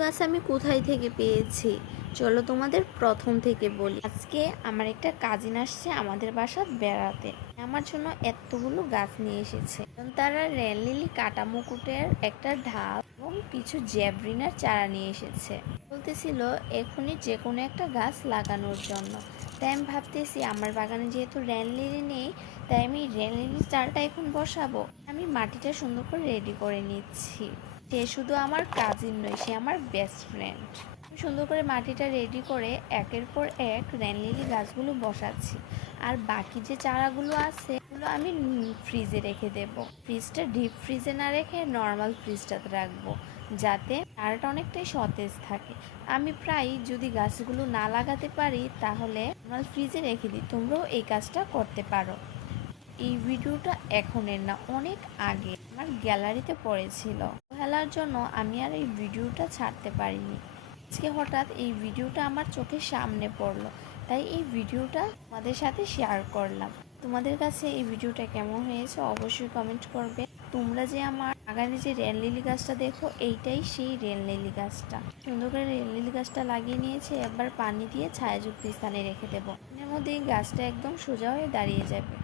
গাছ আমি কোথায় থেকে পেয়েছি, চলো তোমাদের প্রথম থেকে বলি। আজকে আমার একটা কাজিন আসছে আমাদের বাসা বেড়াতে, আমার জন্য এতগুলো গাছ নিয়ে এসেছে। তারা রেনলিলি কাটা মুকুটের একটা ঢাল এবং কিছু জ্যাবরিনার চারা নিয়ে এসেছে। বলতেছিল এখনই যে কোনো একটা গাছ লাগানোর জন্য। তাই আমি ভাবতেছি আমার বাগানে যেহেতু রেনলিলি নেই, তাই আমি রেনলিলির চারাটা এখন বসাবো। আমি মাটিটা সুন্দর করে রেডি করে নিচ্ছি। সে শুধু আমার কাজিন নয়, সে আমার বেস্ট ফ্রেন্ড। সুন্দর করে মাটিটা রেডি করে একের পর এক রেনলিলি গাছগুলো বসাচ্ছি। আর বাকি যে চারাগুলো আছে ওগুলো আমি ফ্রিজে রেখে দেব। ফ্রিজটা ডিপ ফ্রিজে না রেখে নর্মাল ফ্রিজটাতে রাখবো, যাতে চারাটা অনেকটাই সতেজ থাকে। আমি প্রায় যদি গাছগুলো না লাগাতে পারি তাহলে নর্মাল ফ্রিজে রেখে দিই। তোমরাও এই কাজটা করতে পারো। এই ভিডিওটা এখনের না, অনেক আগে আমার গ্যালারিতে পড়েছিল। অবহেলার জন্য আমি আর এই ভিডিওটা ছাড়তে পারিনি। আজকে হঠাৎ এই ভিডিওটা আমার চোখের সামনে পড়লো, তাই এই ভিডিওটা তোমাদের সাথে শেয়ার করলাম। তোমাদের কাছে এই ভিডিওটা কেমন হয়েছে অবশ্যই কমেন্ট করবে। তোমরা যে আমার বাগানে যে রেনলিলি গাছটা দেখো, এইটাই সেই রেনলিলি গাছটা। সুন্দর করে রেনলিলি গাছটা লাগিয়ে নিয়েছে, এবার পানি দিয়ে ছায়াযুক্ত স্থানে রেখে দেবো। এর মধ্যে এই গাছটা একদম সোজা হয়ে দাঁড়িয়ে যাবে।